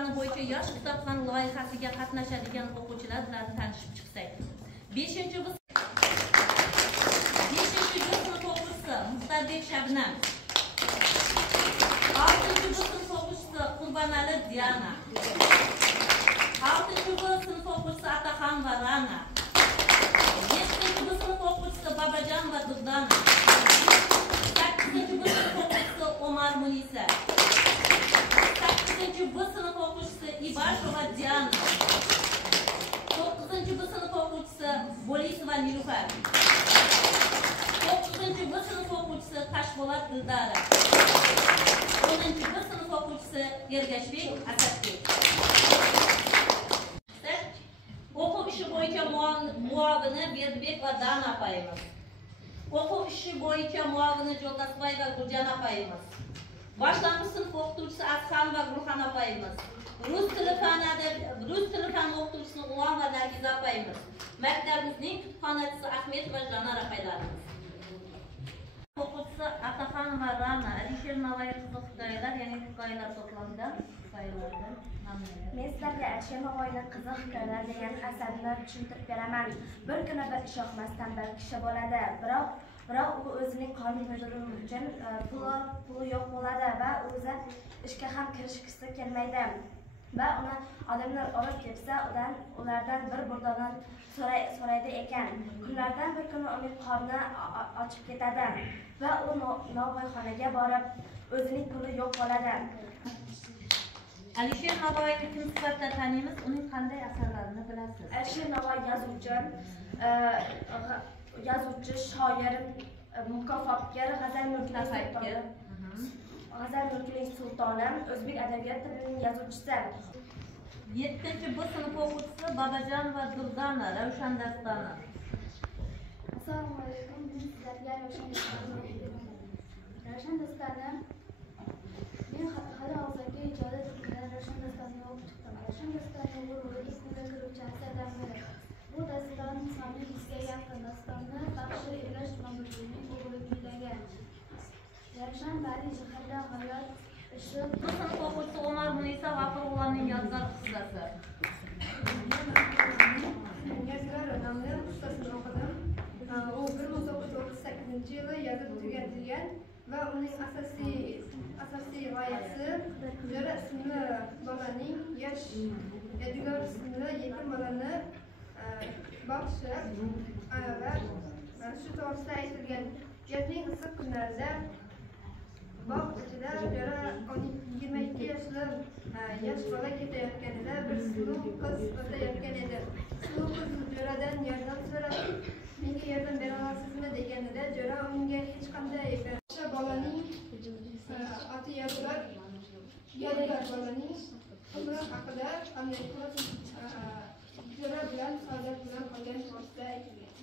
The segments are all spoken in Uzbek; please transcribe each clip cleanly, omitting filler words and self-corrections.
fani bo'yicha yosh kitobxon loyihasiga qatnashadigan o'quvchilar bilan tanishib chiqsak. 5-sinf o'quvchisi Muxtarbek Shabnam. 6-sinf o'quvchisi Qurbonali Diana. 6-sinf o'quvchisi Ataxon va Rana. 7-sinf o'quvchisi Babajon va Durdona. 8-sinf o'quvchisi Omar Munisa. 8-sinf o'quvchisi Ibashova Diana. 9-sinf o'quvchisi Bolisova Nilufar. 9-sinf o'quvchisi Tashpolat Dildara. 10-sinf o'quvchisi Ergashbek Asadbek. O'quv ishi bo'yicha muavini Berdibek va Dana apayimiz. O'quv ishi bo'yicha muavini Jo'ltasbay va Guljan apayimiz. Boshlang'ich sinf o'qituvchisi Asxan va Gulxan apayimiz. Rus tili fani o'qituvchisi Ulon va Nargiza apayimiz. Maktabimizning kutubxonachisi Ahmed va Janar apaylarimiz. O'quvchisi Ataxon va Rana, Alisher Navoiy qiziq hikoyalar, ya'ni hikoyalar to'plamidan hikoyalardan namunalar. Men sizlarga Alisher Navoiyning qiziq hikoyalar degan asarini tushuntirib beraman. Bir kuni bir ishyoqmasdan bir kishi bo'ladi, biroq u o'zining qorni to'ydirish uchun puli yo'q bo'ladi va o'zi ishga ham kirishgisi kelmaydi. Va uni odamlar olib kelsa, ulardan bir burdondan so'raydi ekan. Kunlardan bir kuni uning qorni ochib ketadi va u novvoyxonaga borib o'zining puli yo'q bo'ladi. Alisher Navoiyni kim sifatida taniymiz? Uning qanday asarlarini bilasiz? Alisher Navoiy yozuvchi, shoir, mukofotgar, g'azal mulkining sultoni, o'zbek adabiyot tilining yozuvchisi. 7-sinf o'quvchisi Babajon va Durdona, Ravshan Dastona. Assalomu alaykum. Men sizlarga Ravshan Dastona. Men hali hozirgi ijodiy tilda Ravshan Dastoni o'qib chiqdim. Ravshan Dastoni o'rniga sizga kiruvchi asardan biri. Bu daston sonli 100 ga yaqin dastonni Baxshi Ergash Mamuriyning o'g'li kuylagan. Ravshan bari jihatdan hayot ishi. Sinf o'quvchisi Omar Munisa G'afurullohning yodgor qissasi. Yazgar nomli qissasini o'qidim. U 1938-yili yozib tugatilgan va uning asosiy g'oyasi Jo'ra ismli bolaning yosh Yodgor ismli yetim bolani boqishi va shu to'g'risida aytilgan. Yozning issiq kunlarida bog' ichida Jo'ra 22 yoshli yosh bola ketayotganida bir suluv qiz o'tayotgan edi. Suluv qiz Jo'radan yordam so'rab, menga yordam bera olasizmi deganida Jo'ra unga hech qanday o'sha bolaning oti Yodgor bolaning umri haqida qanday Jo'ra bilan Saodat bilan qolgan to'g'risida aytilgan.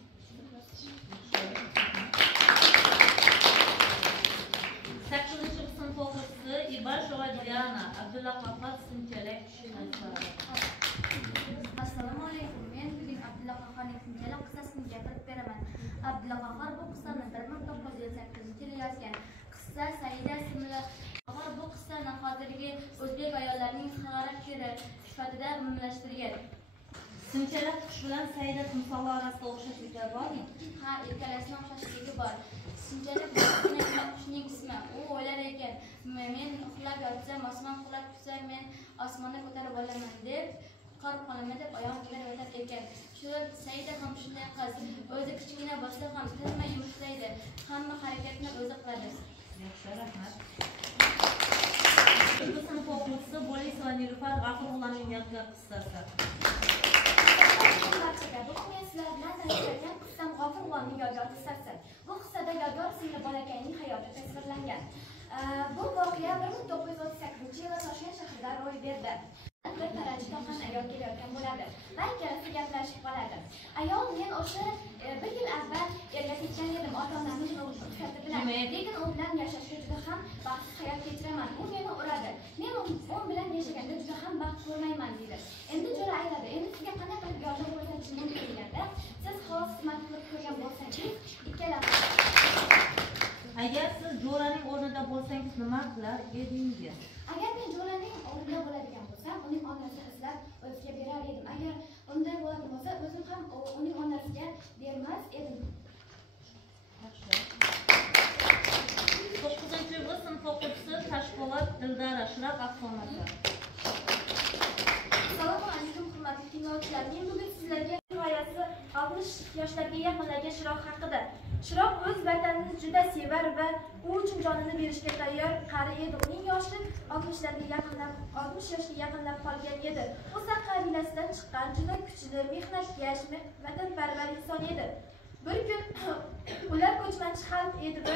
8-sinf o'quvchisi Ibashova Diana, Abdulla Qahhor Sinchalik tushunadi. Assalomu alaykum. Men bugun Abdulla Qahhorning Sinchalik qissasini gapirib beraman. Abdulla Qahhor bu qissani 1908-yilda yozgan. Qissa Saida ismli. Qahhor bu qissani hozirgi o'zbek ayollarining xarakteri sifatida umumlashtirgan. Sinchalik qush bilan Saida timsohi orasida o'xshashliklar bormi? Ha, ikkalasining o'xshashligi bor. Sinchalik qushning ismi. U o'ylar ekan, men uxlab yotsam, osmon qulab tushsa, men osmonga ko'tarib olaman deb, qolib qolaman deb oyog'ini ko'tarib yotar ekan. Shu Saida ham shunday qiz. O'zi kichkina bo'lsa ham tinmay yurishlaydi. Hamma harakatni o'zi qiladi. Yaxshi, rahmat. 7-sinf o'quvchisi Bolisova Nilufar G'afurullohning yodgor qissasi. Bu men sizlar bilan tanishtirgan qissam G'afurullohning yodgor qissasi. Bu qissada Yodgor ismli bolakayning hayoti tasvirlangan. Bu voqea 1938-yilda Toshkent shahrida ro'y berdi. Bir taranchi to'qan ayol kelayotgan bo'ladi va ikkalasi gaplashib qoladi. Ayol, men o'sha bir yil avval erga ketgan edim ota-onamning ruxsati bilan, lekin u bilan yashashga juda ham baxtsiz hayot kechiraman. U meni uradi. Men u bilan yashaganda juda ham baxt ko'rmayman deydi. Endi Jo'ra aytadi, endi sizga qanday qilib yordam ko'rsatish mumkin deganda, siz xolis xizmat qilib ko'rgan bo'lsangiz, ikkalasi. Agar siz Jo'raning o'rnida bo'lsangiz nima qilar edingiz? Agar men Jo'raning o'rnida bo'ladigan bo'lsam, uni o'zim ham uning onasiga bermas edim. 9-sinf o'quvchisi Tashpo'lat Dildara Shiroq afsonasi. Assalomu alaykum hurmatli tinglovchilar. Men bugun sizlarga hikoyasi 60 yoshlarga yaqinlarga Shiroq haqida. Shiroq o'z vatanini juda sevar va u uchun jonini berishga tayyor qari edi. Uning yoshi 60 yoshga yaqinlab qolgan edi. U Saq qabilasidan chiqqan juda kuchli, mehnatkash, vatanparvar inson edi. Bir kun ular ko'chmanchi xalq edi va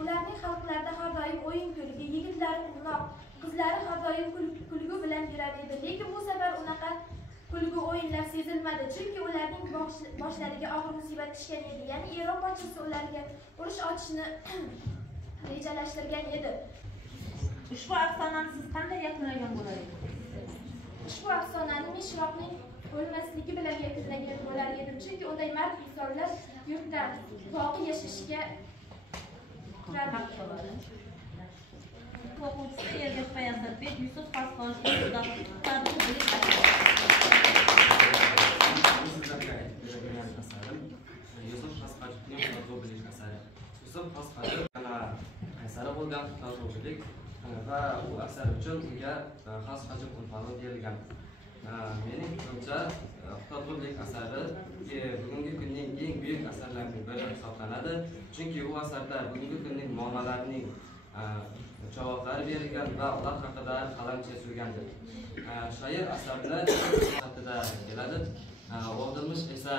ularning xalqlarida har doim o'yin kulgi, yigitlari quvnoq, qizlari har doim kulgu bilan yurar edi. Lekin bu safar unaqa kulgu o'yinlar sezilmadi, chunki ularning boshlariga og'ir musibat tushgan edi. Ya'ni Eron pochchasi ularga urush ochishni rejalashtirgan edi. Ushbu afsonani siz qanday yakunlagan bo'lar edingiz? Ushbu afsonani men Shiroqning o'lmasligi bilan yakunlagan bo'lar edim, chunki unday mard insonlar yurtda boqiy yashashga haq qoladi. O'quvchisi Ergashbay Asadbek Yusuf Pasqoshning Yusuf Pasqosh asari bo'lgan yozuvchilik va u asar uchun unga xos hajm unvoni berilgan. Mening fikrimcha Xitoyblik asari bugungi kunning eng buyuk asarlaridan biri hisoblanadi, chunki u asarda bugungi kunning muammolarining javoblari berilgan va ular haqida qalamcha suzgandir. Shoir asarni sifatida keladi. O'g'ilmish esa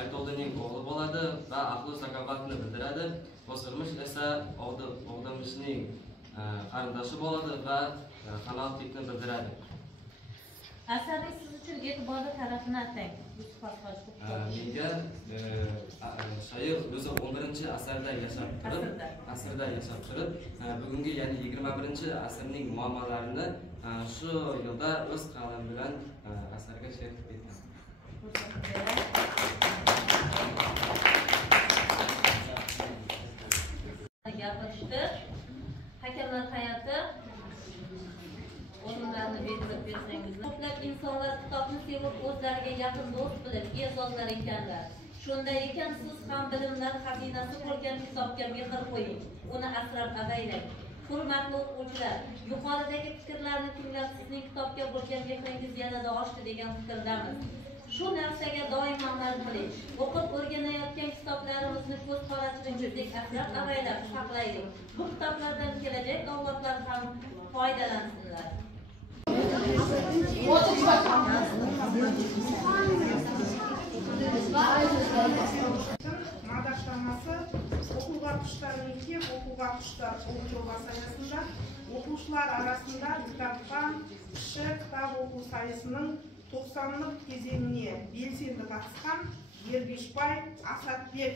Aytoldining o'g'li bo'ladi va aql zakovatni bildiradi. O'smirmish esa o'g'ilmishning qarindoshi bo'ladi va qanoatlikni bildiradi. Asarning siz uchun e'tiborli tarafini ayting. Menga shoir o'zi 11-asrda yashab turib, bugungi ya'ni 21-asrning muammolarini shu yo'lda o'z qalami bilan asarga sherik etgan. Gapirishdi. Hakamlar hayoti o'rinlarni belgilab bersangiz. Ko'plab insonlar kitobni sevib o'zlariga yaqin do'st bilib e'zozlar ekanlar. Shunday ekan siz ham bilimlar xazinasi bo'lgan kitobga mehr qo'ying, uni asrab-avaylang. Hurmatli o'quvchilar, yuqoridagi fikrlarni tinglab sizning kitobga bo'lgan mehringiz yanada oshdi degan fikrdamiz. Shu narsaga doim amal qiling. O'qib o'rganayotgan kitoblarimizni ko'z qarashingizga asrab-avaylab saqlaylik. Bu kitoblardan kelajak avlodlar ham foydalansinlar. Madaşlaması Okuğa Kuşlar Mekki, Okuğa Kuşlar Okuyucu sayısında okuşlar arasında kitaptan kişi kitap oku sayısının 90'lık кезеңіне белсенді қатысқан Ергешбай Асатбек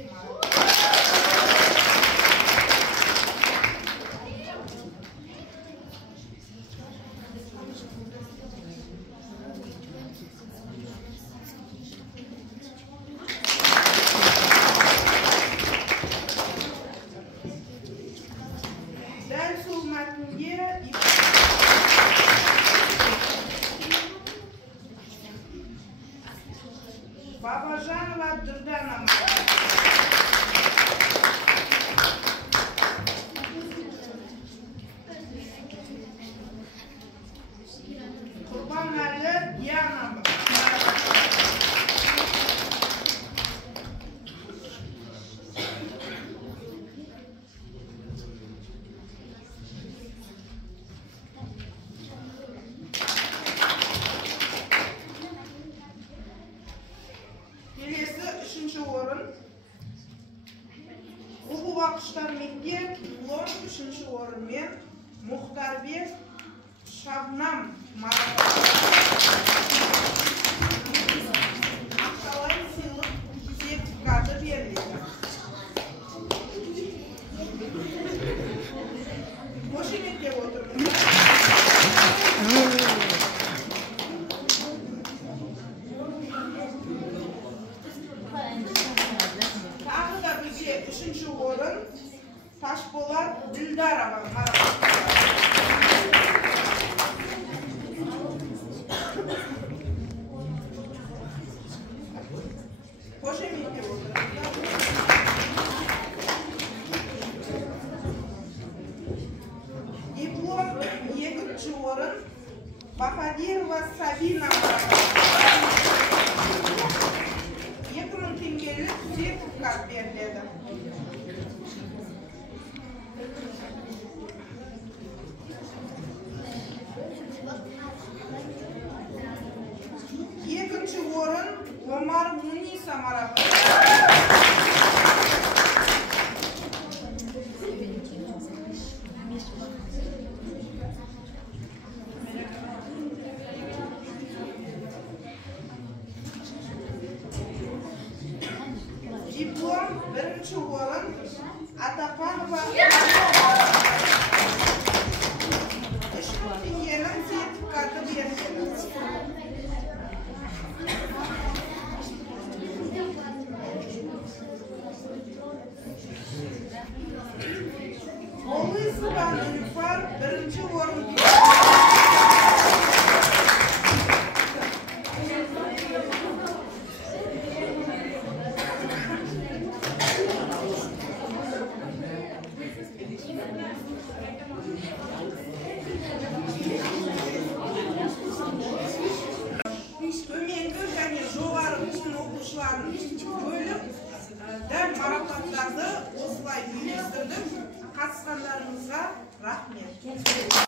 Дәл сол мәтінге Бабажанова Дурданова. Kurbanali Diana. Kelesi 3. orun. Okuğa Kuşlar Mekki, 3. orun men Muhtarbek Şabnam Akşalay sıyılık sertifikatı verildi. Boşinekte oturmuş. Tağı da bize 3. orun Taşpo'lat Dildarova. Тахирова Сабина 2000 теңгелік сертификат беріледі. Екінші орын Омар Муниса Диплом бірінші орын Атапанова 3000 теңгенің сертификаты беріледі. Олысова Нурифар бірінші орын. Төменгі және жоғары оқу оқушыларын бөліп, дәл марапаттарды осылай үйлестірдік. Қатысқандарыңызға рахмет.